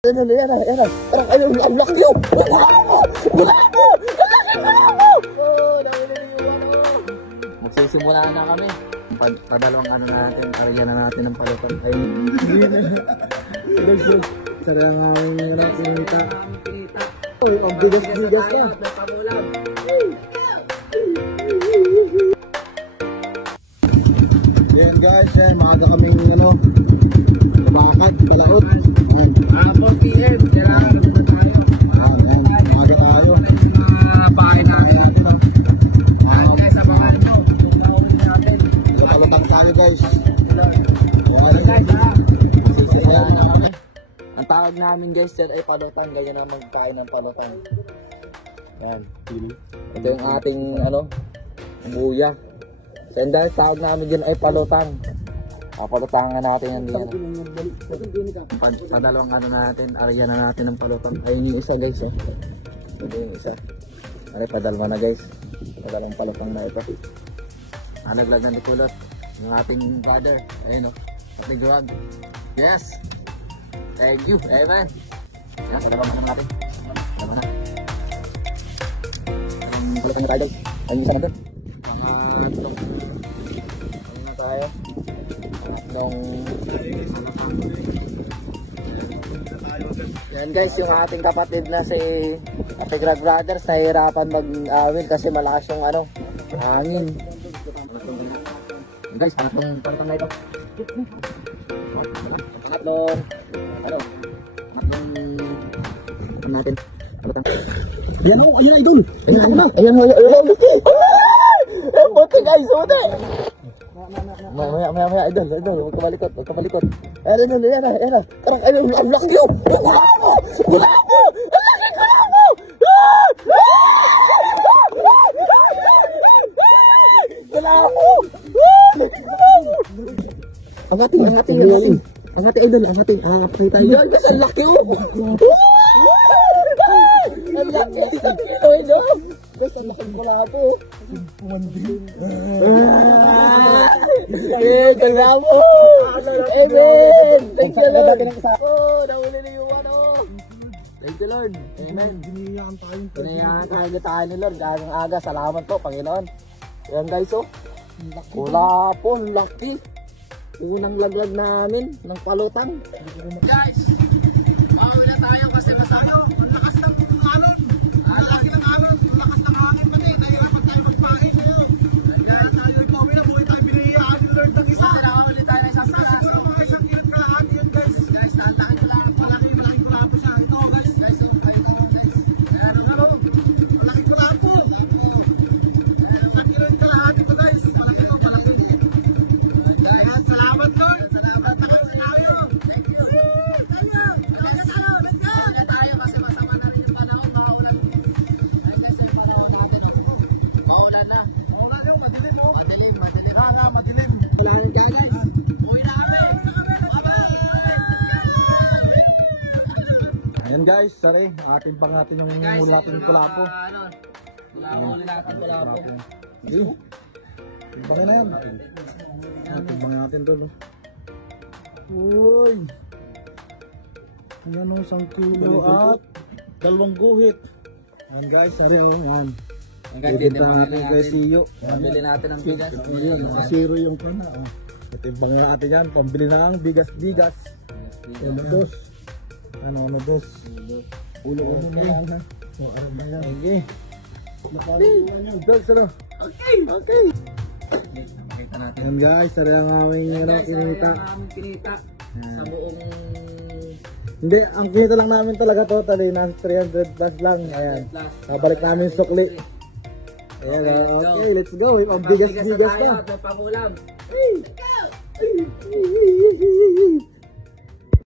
Yan na. Parang ang laki yun. Wala mo! Magsisimula na kami. Padalawang ano natin, karya na natin ng palutan. Ay, hindi na. Saraya nga ang natin kita. Oh, ang bigas-bigas na. Yan guys, maaga kaming tumakad, palaot. 4 PM, kailangan na muna tayo. Maaga tayo. Pahay natin. Guys, abangan nyo. Palutan tayo guys. Ang tawag namin guys dyan ay palutan. Ganyan na magkain ng palutan. Yan. Ito yung ating buya. So yung dahil tawag namin dyan ay palutan. Palutangan natin yan din. Padalawang natin, area na natin ng palutan. Ayun yung isa guys. Ito yung isa. Ay padalwa na guys. Padalawang palutang na ito. Naglagan ni Kulot. Yung ating brother. Ayun Ate Juan. Yes! Thank you. Amen. Yan, salamat natin. Salamat na. Palutan na tayo guys. Ayun yung isa na doon. Pangatlong. Ayun na tayo. Yan guys, yung ating kapatid na si Ate Greg Brothers nahihirapan mag-awil kasi malakas yung hangin. Guys, pangatlong na ito. Pangatlong natin. Ayan idol. Ayan buti guys, buti. Maya idol, magkabalikot. Ayan na. Parang ang laki yun. Wala mo! Ang ating idol, pakita tayo. Guys, ang laki yun. Ang laki idol. Guys, ang laki ko na po. Kalamo! Amen! Thank you Lord! Nahuli na yung Thank you Lord! Amen! Ginayakan tayo ni Lord. Gagang aga. Salamat po, Panginoon. Ayan guys, wala po, laki. Unang laglag namin ng palutang. Guys, wala tayo kasi masayo. Lakas ng hangin. Lagi ng hangin. Lakas ng hangin pati. Nahirapan tayo magpain. Kaya tayo nagpawin na buhay tayo. Biniyaan yung Lord ng isa. Ulit tayo ng isa sa isang ilan kalahan yun guys. Guys, tandaan nyo lang. Malaking kulapo siya. Ito guys. Ayan ang malaking kulapo. Isang ilan kalahan ito guys. Malaki. Ayan, salamat Lord. Salamat na kayo sa tayo. Thank you. Tayo kasi masama na rin yung panahon. Maulan na. Madilim. Madilim. Wala rin kayo guys. Uwi na kami. Ayan guys, sorry. Atin pa natin yung mulating kulapo. Timbangin na yan. Timbangin natin doon. Uy! Ayan 1 kilo at 2 guhit. Ayan guys, sorry yan. Bibig na natin kay Siyo. Pambili natin ang bigas. Ayan, zero yung pana. Timbangin natin yan. Pambili na ang bigas-bigas. Dos. Ano dos? Ulo na yan ha. Ano na yan? Okay. Nakalimutan yung dogs Okay. Yan guys, tara ang aming kinita. Sa buong... Hindi, ang kinita lang namin talaga totally, nasa 300 plus lang. Ayan, babalik namin yung sukli. Ayan, okay, let's go. Ang bigas-bigas na. At may pangulam.